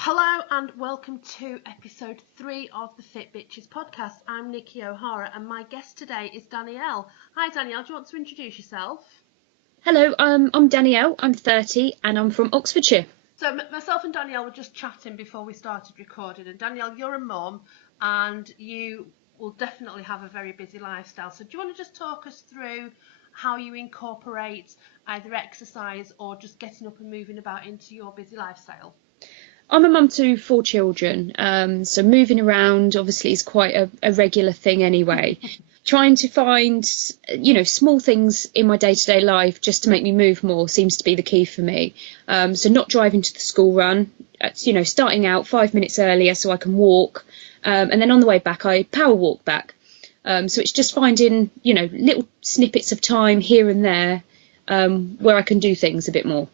Hello and welcome to episode 3 of the Fitbitches Podcast. I'm Nikki O'Hara and my guest today is Danielle. Hi Danielle, do you want to introduce yourself? Hello, I'm Danielle, I'm 30 and I'm from Oxfordshire. So myself and Danielle were just chatting before we started recording, and Danielle, you're a mum and you will definitely have a very busy lifestyle. So do you want to just talk us through how you incorporate either exercise or just getting up and moving about into your busy lifestyle? I'm a mum to 4 children, so moving around obviously is quite a regular thing anyway. Trying to find, small things in my day-to-day life just to make me move more seems to be the key for me. So not driving to the school run, starting out 5 minutes earlier so I can walk, and then on the way back I power walk back. So it's just finding, little snippets of time here and there where I can do things a bit more.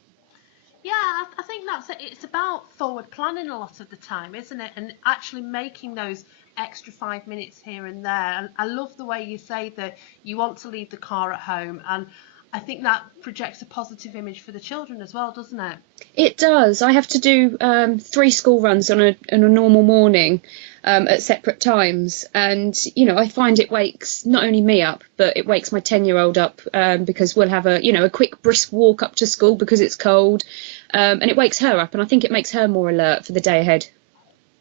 Yeah, I think that's it. It's about forward planning a lot of the time, isn't it? And actually making those extra 5 minutes here and there. And I love the way you say that you want to leave the car at home. And I think that projects a positive image for the children as well, doesn't it? It does. I have to do 3 school runs on a normal morning at separate times. And, I find it wakes not only me up, but it wakes my 10-year-old up because we'll have a quick brisk walk up to school because it's cold. And it wakes her up, and I think it makes her more alert for the day ahead.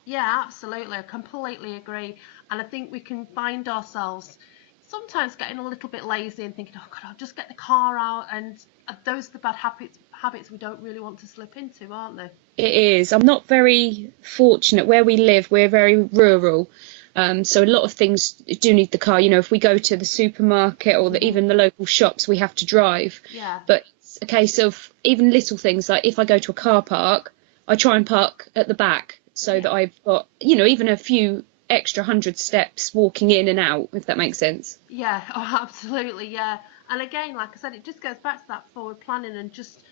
Yeah, absolutely. I completely agree. And I think we can find ourselves sometimes getting a little bit lazy and thinking, oh God, I'll just get the car out. And those are the bad habits we don't really want to slip into, aren't they? It is. I'm not very fortunate. Where we live, we're very rural. So a lot of things do need the car. If we go to the supermarket or even the local shops, we have to drive. Yeah. But it's a case of even little things like if I go to a car park, I try and park at the back so that I've got, even a few extra 100 steps walking in and out, if that makes sense. Yeah, oh, absolutely, yeah. And again, like I said, it just goes back to that forward planning and just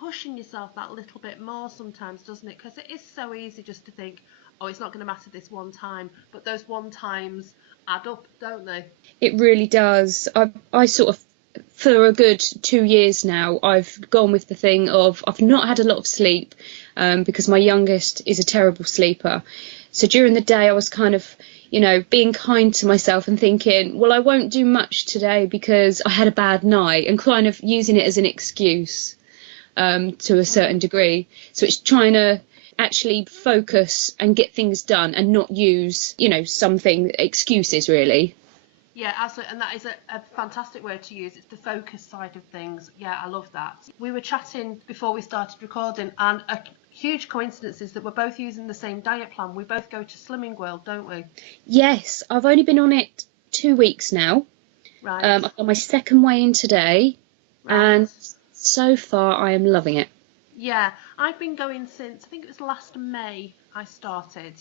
pushing yourself that little bit more sometimes, doesn't it? Because it is so easy just to think, oh, it's not going to matter this one time. But those one times add up, don't they? It really does. I sort of, for a good 2 years now, I've gone with the thing of I've not had a lot of sleep because my youngest is a terrible sleeper. So during the day I was kind of, being kind to myself and thinking, well, I won't do much today because I had a bad night, and kind of using it as an excuse to a certain degree. So it's trying to actually focus and get things done and not use, excuses really. Yeah, absolutely, and that is a fantastic word to use. It's the focus side of things. Yeah, I love that. We were chatting before we started recording, and a huge coincidence is that we're both using the same diet plan. We both go to Slimming World, don't we? Yes, I've only been on it 2 weeks now. Right. I've got my second weigh in today, and so far I am loving it. Yeah, I've been going since, I think it was last May I started.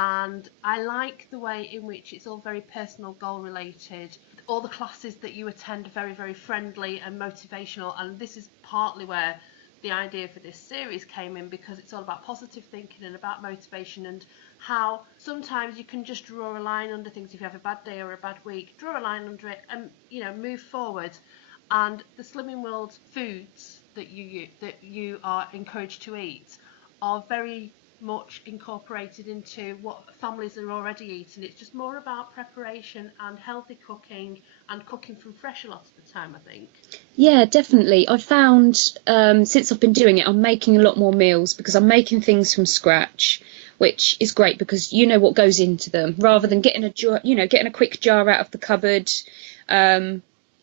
And I like the way in which it's all very personal goal related. All the classes that you attend are very, very friendly and motivational, and this is partly where the idea for this series came in, because it's all about positive thinking and about motivation, and how sometimes you can just draw a line under things. If you have a bad day or a bad week, draw a line under it and move forward. And the Slimming World foods that you are encouraged to eat are very much incorporated into what families are already eating. It's just more about preparation and healthy cooking and cooking from fresh a lot of the time, I think. Yeah, definitely. I've found since I've been doing it, I'm making a lot more meals because I'm making things from scratch, which is great because you know what goes into them rather than getting a quick jar out of the cupboard.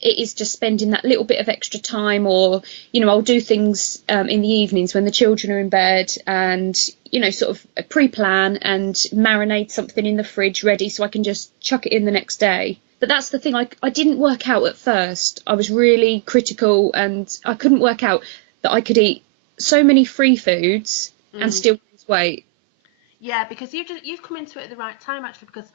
It is just spending that little bit of extra time, or I'll do things in the evenings when the children are in bed, and sort of pre-plan and marinate something in the fridge ready so I can just chuck it in the next day. But that's the thing, I didn't work out at first. I was really critical and I couldn't work out that I could eat so many free foods and still lose weight. Yeah, because you've come into it at the right time, actually, because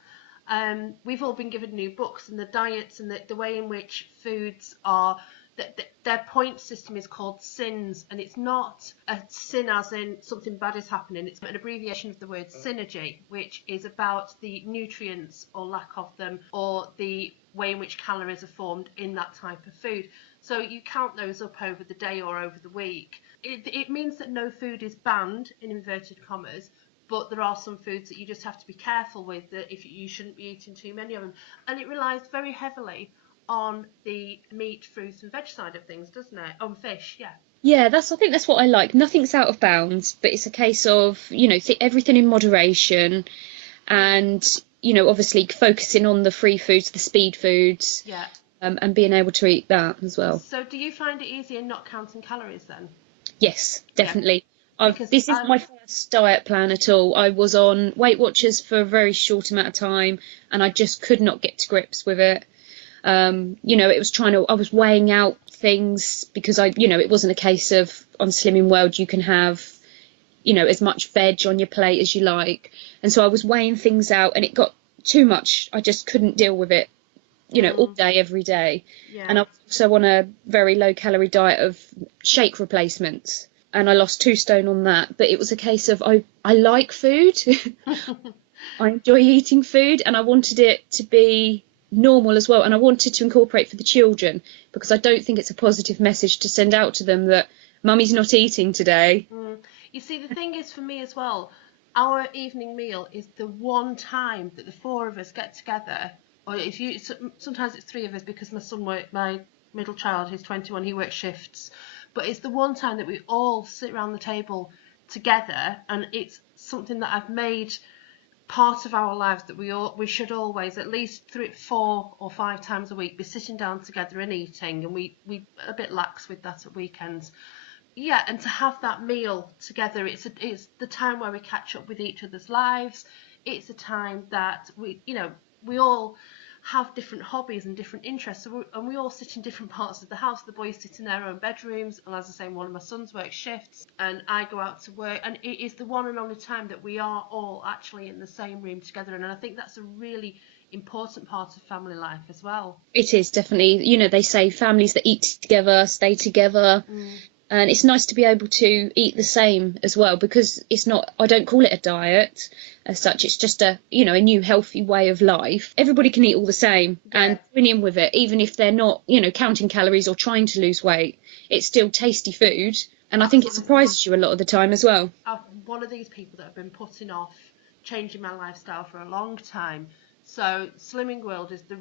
we've all been given new books, and the diets and the way in which foods are, their point system is called SINS, and it's not a sin as in something bad is happening. It's an abbreviation of the word synergy, which is about the nutrients or lack of them, or the way in which calories are formed in that type of food. So you count those up over the day or over the week. It means that no food is banned, in inverted commas, but there are some foods that you just have to be careful with, that if you shouldn't be eating too many of them. And it relies very heavily on the meat, fruits and veg side of things, doesn't it? On fish, yeah. Yeah, I think that's what I like. Nothing's out of bounds, but it's a case of, everything in moderation and, obviously focusing on the free foods, the speed foods, Yeah. and being able to eat that as well. So do you find it easier not counting calories then? Yes, definitely. Yeah. This is my first diet plan at all. I was on Weight Watchers for a very short amount of time and I just could not get to grips with it. It was I was weighing out things because it wasn't a case of on Slimming World you can have, as much veg on your plate as you like. And so I was weighing things out and it got too much. I just couldn't deal with it, all day, every day. Yeah. And I was also on a very low calorie diet of shake replacements. And I lost 2 stone on that. But it was a case of I like food. I enjoy eating food and I wanted it to be normal as well. And I wanted to incorporate for the children because I don't think it's a positive message to send out to them that mummy's not eating today. You see, the thing is for me as well, our evening meal is the one time that the 4 of us get together. Or sometimes it's 3 of us because my middle child, who's 21, he works shifts. But it's the one time that we all sit around the table together, and it's something that I've made part of our lives, that we should always, at least 4 or 5 times a week, be sitting down together and eating, and we a bit lax with that at weekends. Yeah, and to have that meal together, it's the time where we catch up with each other's lives. It's a time that we all have different hobbies and different interests, and we all sit in different parts of the house. The boys sit in their own bedrooms, and as I say, one of my sons works shifts and I go out to work, and it is the one and only time that we are all actually in the same room together. And I think that's a really important part of family life as well. It is definitely, they say families that eat together stay together. And it's nice to be able to eat the same as well, because I don't call it a diet as such. It's just a new healthy way of life. Everybody can eat all the same and win in with it, even if they're not, counting calories or trying to lose weight. It's still tasty food. And I think it surprises you a lot of the time as well. I'm one of these people that have been putting off changing my lifestyle for a long time. So Slimming World is the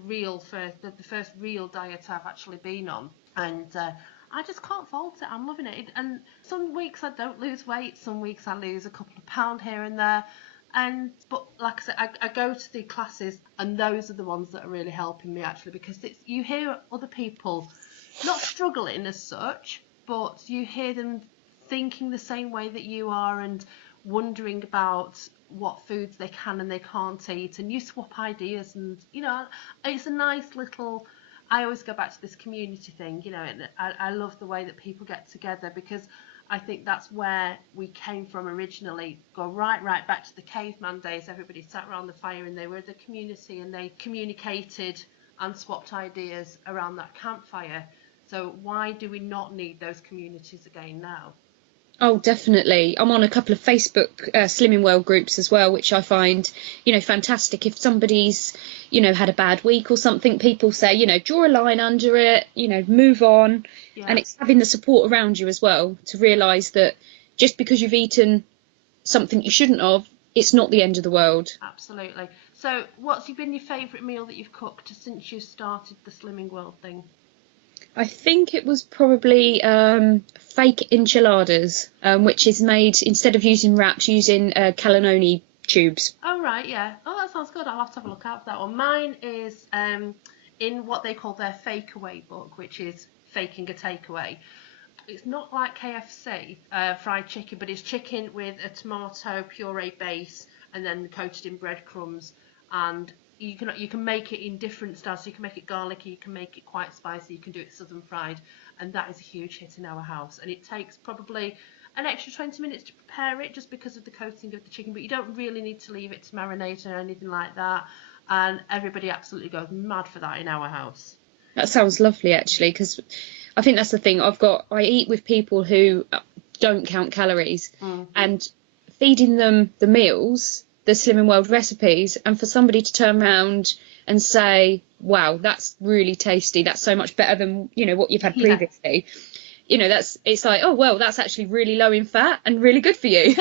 first real diet I've actually been on. And I just can't fault it. I'm loving it. And some weeks I don't lose weight. Some weeks I lose a couple of pounds here and there. But like I said, I go to the classes, and those are the ones that are really helping me actually, because you hear other people not struggling as such, but you hear them thinking the same way that you are and wondering about what foods they can and they can't eat, and you swap ideas, and it's a nice little. I always go back to this community thing, and I love the way that people get together, because I think that's where we came from originally. Go right back to the caveman days. Everybody sat around the fire and they were the community, and they communicated and swapped ideas around that campfire. So why do we not need those communities again now? Oh, definitely. I'm on a couple of Facebook Slimming World groups as well, which I find, fantastic. If somebody's, had a bad week or something, people say, draw a line under it, move on. Yeah. And it's having the support around you as well to realise that just because you've eaten something you shouldn't have, it's not the end of the world. Absolutely. So what's been your favourite meal that you've cooked since you started the Slimming World thing? I think it was probably fake enchiladas, which is made, instead of using wraps, using cannelloni tubes. Oh, right, yeah. Oh, that sounds good. I'll have to have a look out for that one. Mine is in what they call their fake away book, which is faking a takeaway. It's not like KFC fried chicken, but it's chicken with a tomato puree base and then coated in breadcrumbs, and you can make it in different styles. So you can make it garlicky, you can make it quite spicy, you can do it southern fried, and that is a huge hit in our house. And it takes probably an extra 20 minutes to prepare it, just because of the coating of the chicken, but you don't really need to leave it to marinate or anything like that. And everybody absolutely goes mad for that in our house. That sounds lovely, actually, because I think that's the thing. I eat with people who don't count calories, and feeding them the meals, the Slimming World recipes, and for somebody to turn around and say, wow, that's really tasty, that's so much better than what you've had previously. It's like, oh well, that's actually really low in fat and really good for you.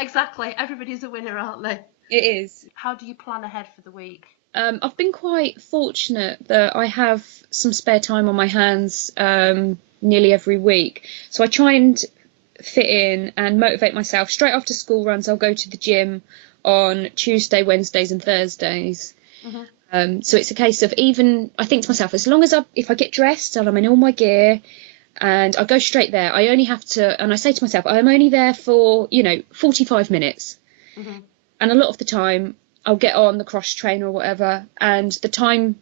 Exactly. Everybody's a winner, aren't they? It is. How do you plan ahead for the week? I've been quite fortunate that I have some spare time on my hands nearly every week. So I try and fit in and motivate myself. Straight after school runs, I'll go to the gym on Tuesday, Wednesdays and Thursdays. So it's a case of, even I think to myself, as long as if I get dressed and I'm in all my gear and I go straight there, I only have to, and I say to myself, I'm only there for, 45 minutes. And a lot of the time I'll get on the cross trainer or whatever, and the time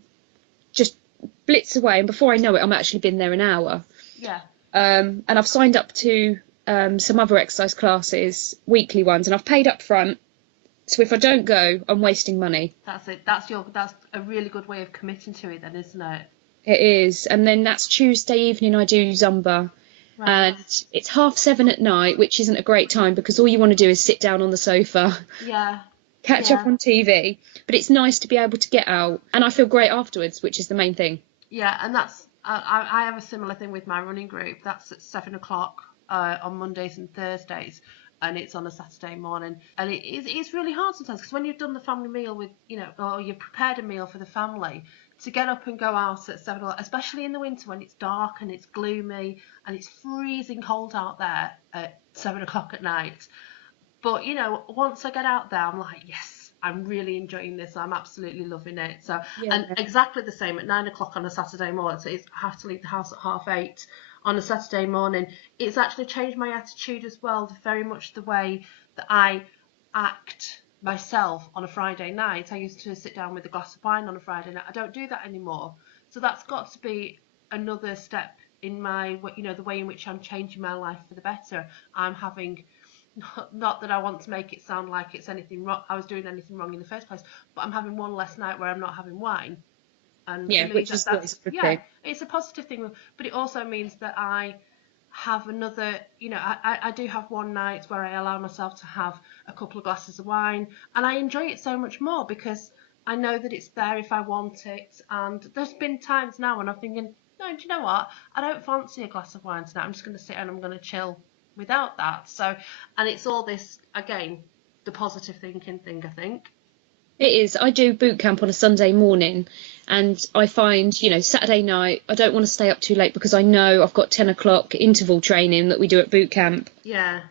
just blits away, and before I know it, I'm actually been there an hour. Yeah. And I've signed up to some other exercise classes, weekly ones, and I've paid up front. So if I don't go, I'm wasting money. That's it. That's a really good way of committing to it then, isn't it? It is. And then that's Tuesday evening I do Zumba. Right. And it's 7:30 at night, which isn't a great time because all you want to do is sit down on the sofa. Yeah. Catch up on TV, but it's nice to be able to get out, and I feel great afterwards, which is the main thing. Yeah, and that's I have a similar thing with my running group. That's at 7:00 on Mondays and Thursdays, and it's on a Saturday morning. And it's really hard sometimes, because when you've done the family meal with, or you've prepared a meal for the family, to get up and go out at 7:00, especially in the winter when it's dark and it's gloomy and it's freezing cold out there at 7:00 at night. But, once I get out there, I'm like, yes, I'm really enjoying this. I'm absolutely loving it. So, Yeah. And exactly the same at 9:00 on a Saturday morning. So I have to leave the house at 8:30 on a Saturday morning. It's actually changed my attitude as well, very much the way that I act myself on a Friday night. I used to sit down with a glass of wine on a Friday night. I don't do that anymore. So that's got to be another step in my, the way in which I'm changing my life for the better. I'm having... Not that I want to make it sound like it's anything wrong. I was doing anything wrong in the first place, but I'm having one less night where I'm not having wine, and Yeah, for me, which is it's a positive thing. But it also means that I have another. I do have one night where I allow myself to have a couple of glasses of wine, and I enjoy it so much more because I know that it's there if I want it. And there's been times now when I'm thinking, no, do you know what? I don't fancy a glass of wine tonight. I'm just going to sit and I'm going to chill without that. So, and it's all this, again, the positive thinking thing, I think. It is. I do boot camp on a Sunday morning, and I find, Saturday night, I don't want to stay up too late because I know I've got 10 o'clock interval training that we do at boot camp. Yeah.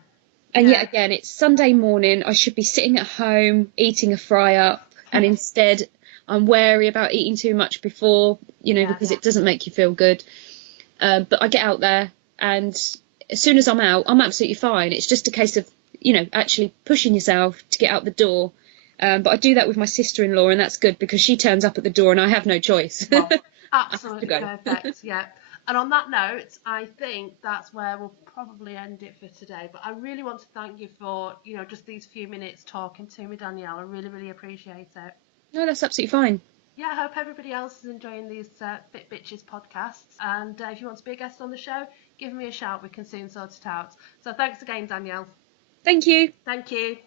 And yet again, it's Sunday morning, I should be sitting at home eating a fry up, and instead I'm wary about eating too much before, because it doesn't make you feel good. But I get out there, and as soon as I'm out, I'm absolutely fine. It's just a case of, actually pushing yourself to get out the door. But I do that with my sister-in-law, and that's good because she turns up at the door and I have no choice. Well, absolutely perfect, yeah. And on that note, I think that's where we'll probably end it for today. But I really want to thank you for, just these few minutes talking to me, Danielle. I really, really appreciate it. No, that's absolutely fine. Yeah, I hope everybody else is enjoying these Fitbitches podcasts. And if you want to be a guest on the show, give me a shout. We can soon sort it out. So thanks again, Danielle. Thank you. Thank you.